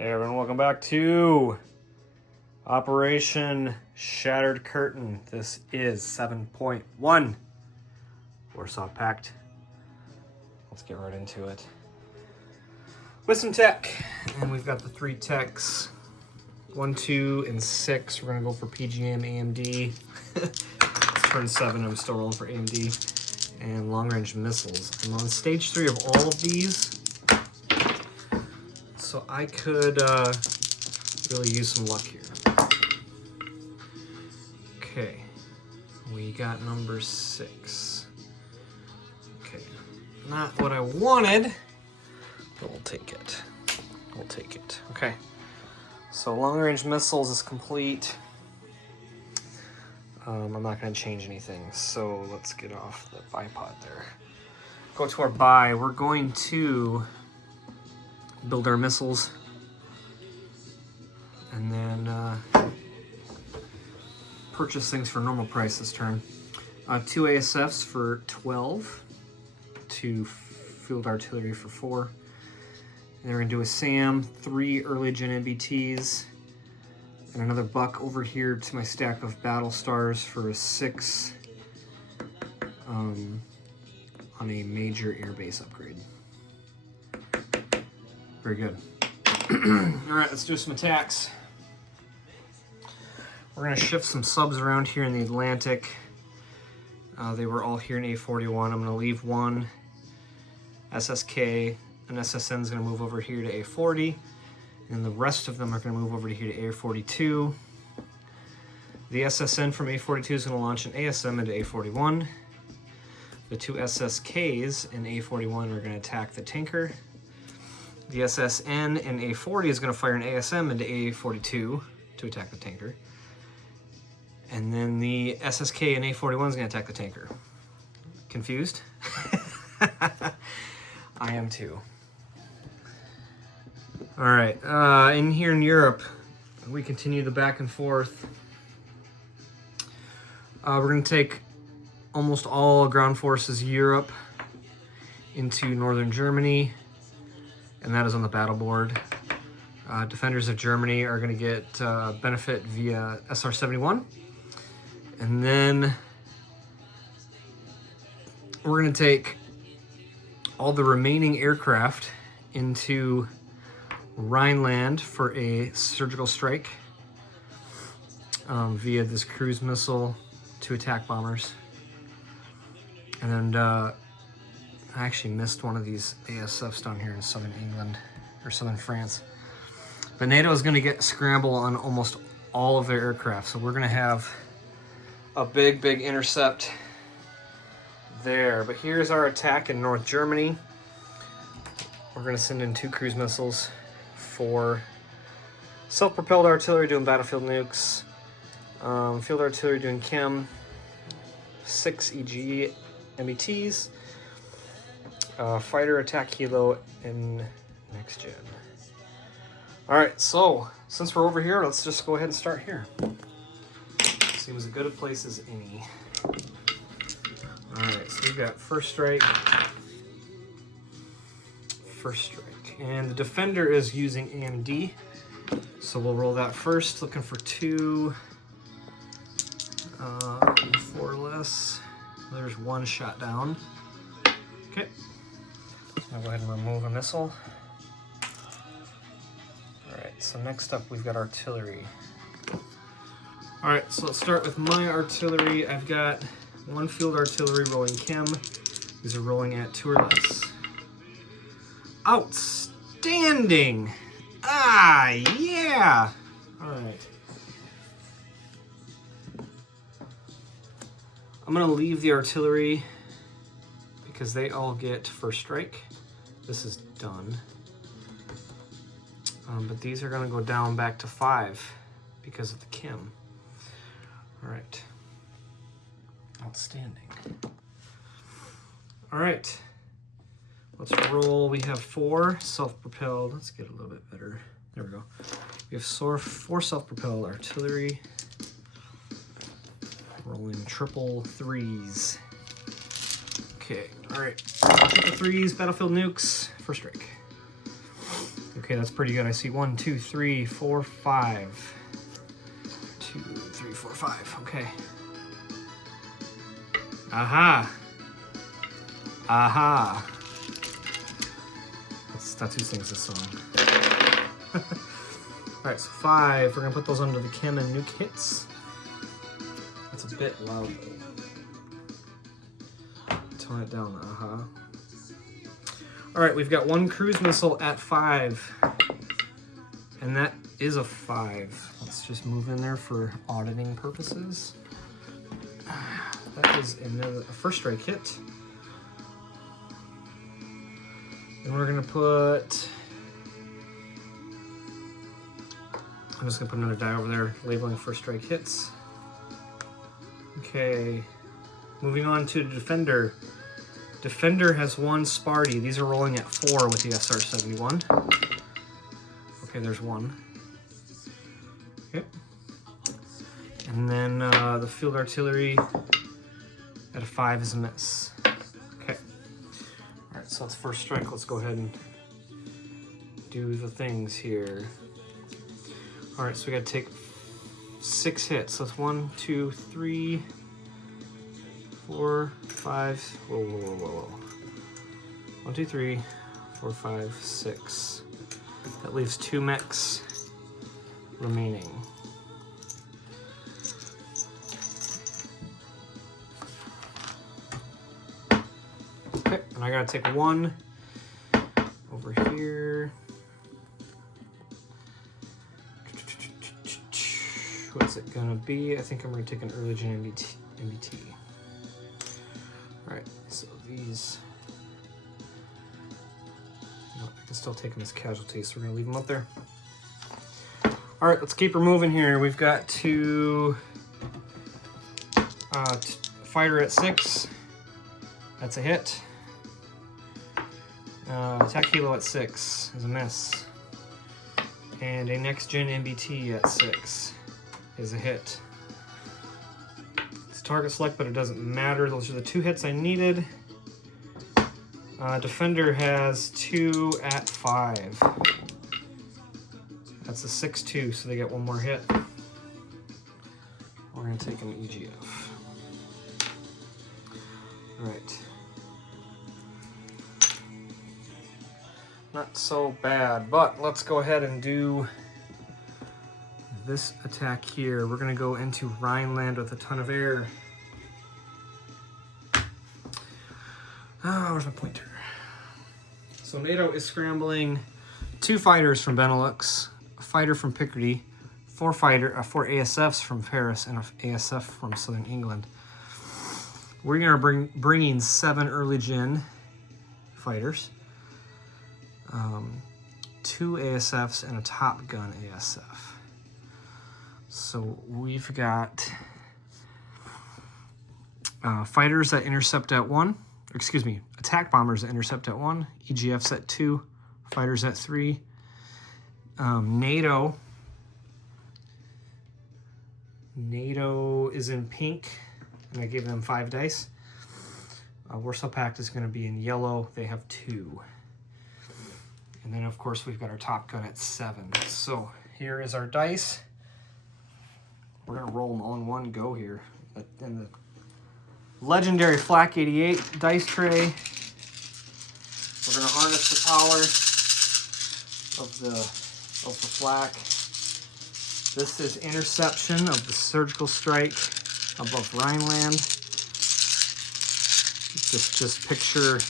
Hey everyone, welcome back to Operation Shattered Curtain. This is 7.1 Warsaw Pact. Let's get right into it. With some tech, and we've got the 3 techs, 1, 2, and 6. We're gonna go for PGM, AMD. It's turn 7, I'm still rolling for AMD. And long-range missiles. I'm on stage 3 of all of these. So I could really use some luck here. Okay, we got number 6. Okay, not what I wanted, but we'll take it. We'll take it. Okay, so long-range missiles is complete. I'm not going to change anything, so let's get off the bipod there. Go to our buy. We're going to build our missiles, and then purchase things for normal price this turn. 2 ASFs for 12, 2 field artillery for 4. And then we're gonna do a SAM, 3 early gen MBTs, and another buck over here to my stack of battle stars for a 6 on a major airbase upgrade. Very good. All right, let's do some attacks. We're gonna shift some subs around here in the Atlantic. They were all here in A41. I'm gonna leave 1 SSK, and SSN is gonna move over here to A40, and the rest of them are gonna move over to here to A42. The SSN from A42 is gonna launch an ASM into A41. The 2 SSKs in A41 are gonna attack the tanker. The SSN in A40 is going to fire an ASM into A42 to attack the tanker. And then the SSK in A41 is going to attack the tanker. Confused? I am too. All right, in here in Europe, we continue the back and forth. We're going to take almost all ground forces Europe into northern Germany, and that is on the battle board. Defenders of Germany are going to get benefit via SR-71. And then we're going to take all the remaining aircraft into Rhineland for a surgical strike via this cruise missile to attack bombers. And then I actually missed one of these ASFs down here in southern England, or southern France. But NATO is going to get scramble on almost all of their aircraft, so we're going to have a big intercept there. But here's our attack in North Germany. We're going to send in 2 cruise missiles, 4 self-propelled artillery doing battlefield nukes, field artillery doing chem, 6 EG MBTs, fighter attack helo in next gen. All right, so since we're over here, let's just go ahead and start here. Seems as good a place as any. All right, so we've got first strike, and the defender is using AMD, so we'll roll that first. Looking for 2, 4 less. There's 1 shot down. Okay. I'll go ahead and remove a missile. Alright, so next up we've got artillery. Alright, so let's start with my artillery. I've got 1 field artillery rolling chem. These are rolling at 2 or less. Outstanding! Ah, yeah! Alright. I'm going to leave the artillery because they all get first strike. This is done. But these are going to go down back to 5 because of the chem. All right. Outstanding. All right. Let's roll. We have 4 self-propelled. Let's get a little bit better. There we go. We have 4 self-propelled artillery. Rolling triple 3s. Okay, all right. Triple 3s, battlefield nukes, first strike. Okay, Okay, that's pretty good. I see 1, 2, 3, 4, 5. 2, 3, 4, 5. Okay. Aha. Aha. That's who sings this song. Alright, so 5. We're going to put those under the Chem and Nuke hits. That's a bit loud, though. Tone it down. Aha. Alright, we've got 1 cruise missile at 5. And that is a 5. Let's just move in there for auditing purposes. That is a first strike hit. And we're gonna put... I'm just gonna put another die over there, labeling first strike hits. Okay, moving on to the Defender. Defender has 1 Sparty. These are rolling at 4 with the SR-71. Okay, there's 1. Yep. And then the Field Artillery at a 5 is a miss. Okay. Alright, so that's first strike. Let's go ahead and do the things here. Alright, so we gotta take 6 hits. So that's 1, 2, 3, 4, 5. Whoa. 1, 2, 3, 4, 5, 6. That leaves 2 mechs remaining. Okay, and I gotta take 1 over here. What's it gonna be? I think I'm gonna take an early gen MBT. Alright, so these... No, I can still take them as casualties, so we're gonna leave them up there. Alright, let's keep her moving here. We've got 2 fighter at 6. That's a hit. Attack Helo at 6 is a miss. And a next gen MBT at 6 is a hit. It's target select, but it doesn't matter. Those are the 2 hits I needed. Defender has 2 at 5. That's a 6-2, so they get 1 more hit. We're gonna take an EGF. Alright. Not so bad, but let's go ahead and do this attack here. We're gonna go into Rhineland with a ton of air. Where's my pointer? So NATO is scrambling 2 fighters from Benelux, a fighter from Picardy, 4 ASFs from Paris, and an ASF from Southern England. We're gonna bringing 7 early gen fighters, 2 ASFs, and a Top Gun ASF. So we've got fighters that intercept at 1. Excuse me, attack bombers that intercept at 1, EGFs at 2, fighters at 3. NATO is in pink, and I gave them 5 dice. Warsaw Pact is going to be in yellow. They have 2. And then, of course, we've got our Top Gun at 7. So here is our dice. We're going to roll them all in one go here. In the legendary Flak 88 dice tray. We're going to harness the power of the Flak. This is interception of the surgical strike above Rhineland. Just picture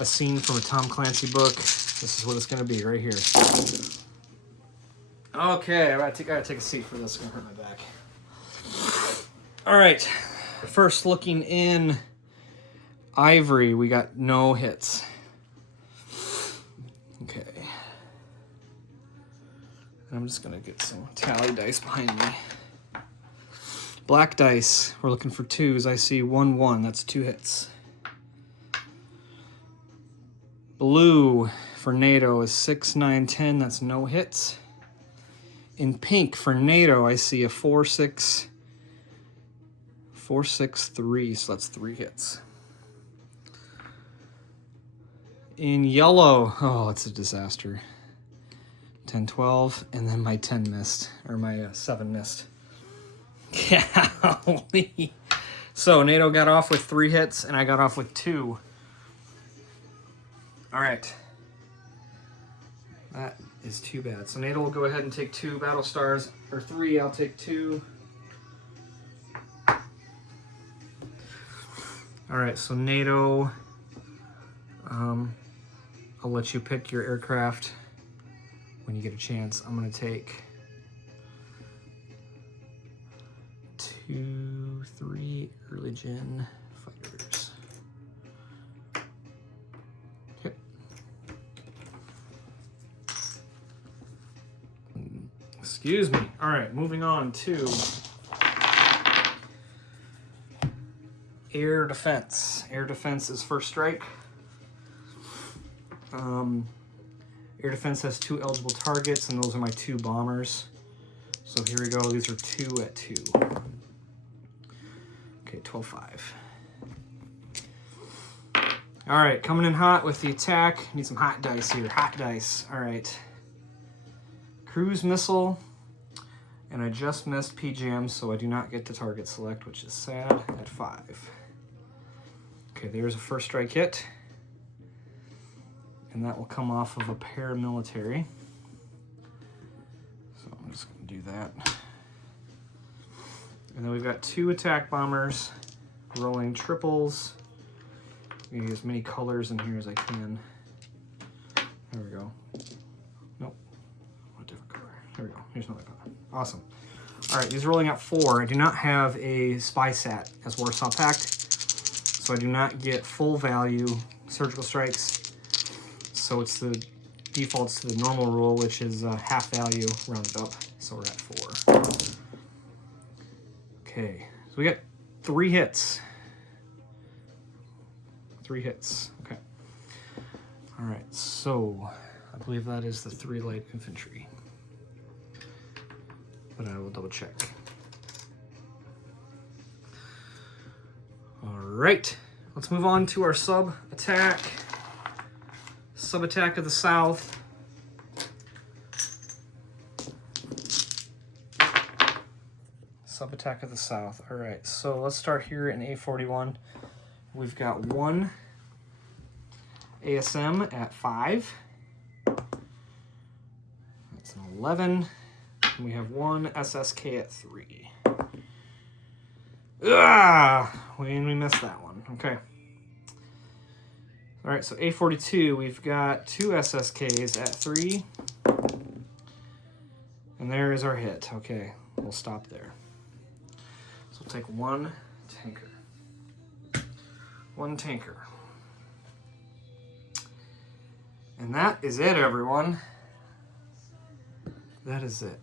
a scene from a Tom Clancy book. This is what it's going to be right here. Okay, I gotta take a seat for this. It's gonna hurt my back. All right, first looking in Ivory, we got no hits. Okay. I'm just gonna get some tally dice behind me. Black dice, we're looking for 2s. I see 1, 1, that's 2 hits. Blue for NATO is 6, 9, 10, that's no hits. In pink for NATO, I see a 4, 6, 4, 6, 3, so that's 3 hits. In yellow, oh, it's a disaster. 10, 12, and then my 10 missed, or my 7 missed. Golly. So NATO got off with 3 hits, and I got off with 2. All right. That is too bad. So NATO will go ahead and take 2 battle stars, or 3. I'll take 2. All right. So NATO, I'll let you pick your aircraft when you get a chance. I'm gonna take 2, 3 early gen fighters. Okay. Excuse me. All right, moving on to air defense. Air defense is first strike. Air defense has 2 eligible targets, and those are my 2 bombers. So here we go. These are 2 at 2. Okay, 12-5. All right, coming in hot with the attack. Need some hot dice here. Hot dice. All right. Cruise missile. And I just missed PGM, so I do not get to target select, which is sad, at 5. Okay, there's a first strike hit. And that will come off of a paramilitary. So I'm just going to do that. And then we've got 2 attack bombers, rolling triples. I'm going to use as many colors in here as I can. There we go. Nope. What different color? There we go. Here's another color. Awesome. All right, these are rolling at 4. I do not have a spy sat as Warsaw Pact, so I do not get full value surgical strikes. So it's the defaults to the normal rule, which is half value rounded up. So we're at 4. Okay, so we got 3 hits. 3 hits. Okay. All right, so I believe that is the 3 light infantry, but I will double check. All right, let's move on to our sub attack. Sub attack of the South. Sub attack of the South. All right, so let's start here in A41. We've got 1 ASM at 5. That's an 11. And we have 1 SSK at 3. We missed that one. Okay. All right, so A42, we've got 2 SSKs at 3. And there is our hit. Okay, we'll stop there. So we'll take 1 tanker. 1 tanker. And that is it, everyone. That is it.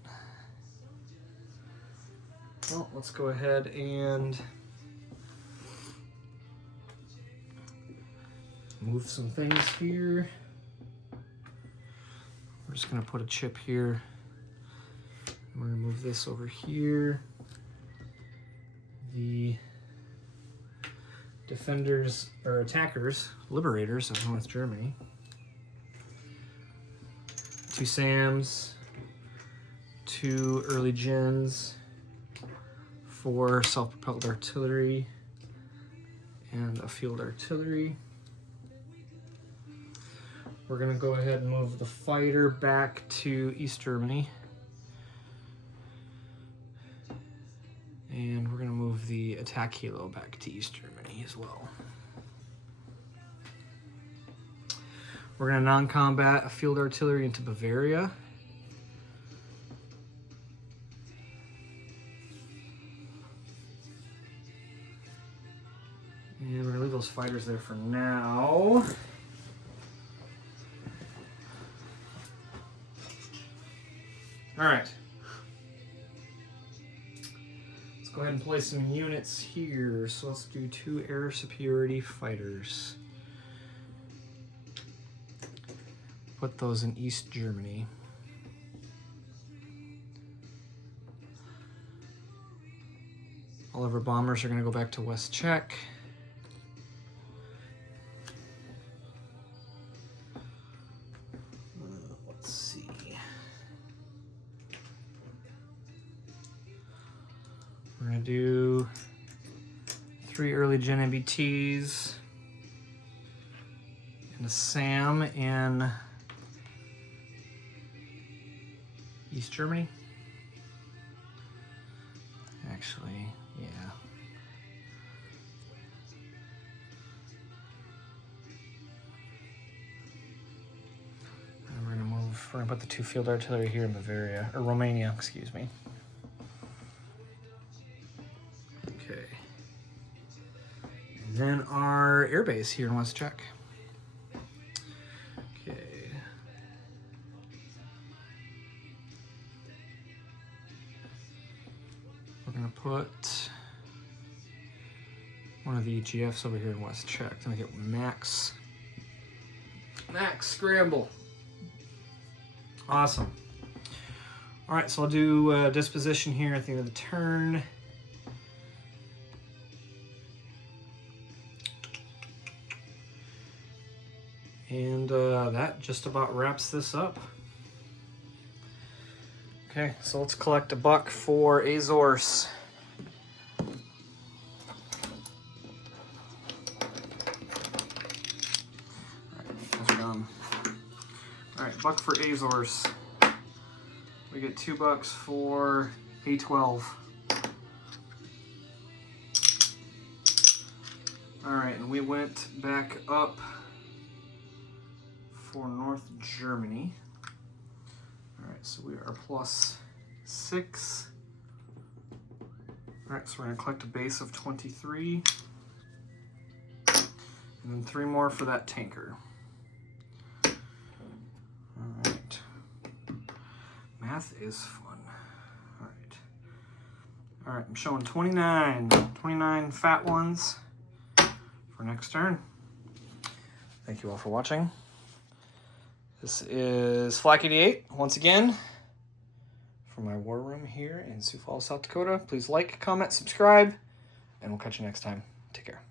Well, let's go ahead and move some things here. We're just gonna put a chip here. We're gonna move this over here. The defenders, or attackers, liberators of North Germany. 2 SAMs, 2 early gens, 4 self-propelled artillery, and a field artillery. We're gonna go ahead and move the fighter back to East Germany. And we're gonna move the attack helo back to East Germany as well. We're gonna non-combat a field artillery into Bavaria. And we're gonna leave those fighters there for now. All right. Let's go ahead and place some units here. So let's do 2 air superiority fighters. Put those in East Germany. All of our bombers are gonna go back to West Czech. We're gonna do 3 early gen MBTs and a Sam in East Germany. Actually, yeah. And we're gonna put the 2 field artillery here in Bavaria, or Romania, excuse me. Okay. And then our air base here in West Czech. Okay. We're gonna put one of the EGFs over here in West Czech to make it Max Scramble. Awesome. All right, so I'll do disposition here at the end of the turn. And that just about wraps this up. Okay, so let's collect a buck for Azores. All right, buck for Azores. We get $2 for A12. All right, and we went back up for North Germany. All right, so we are +6. All right, so we're gonna collect a base of 23. And then 3 more for that tanker. All right. Math is fun. All right. All right, I'm showing 29 fat ones for next turn. Thank you all for watching. This is Flak88 once again from my war room here in Sioux Falls, South Dakota. Please like, comment, subscribe, and we'll catch you next time. Take care.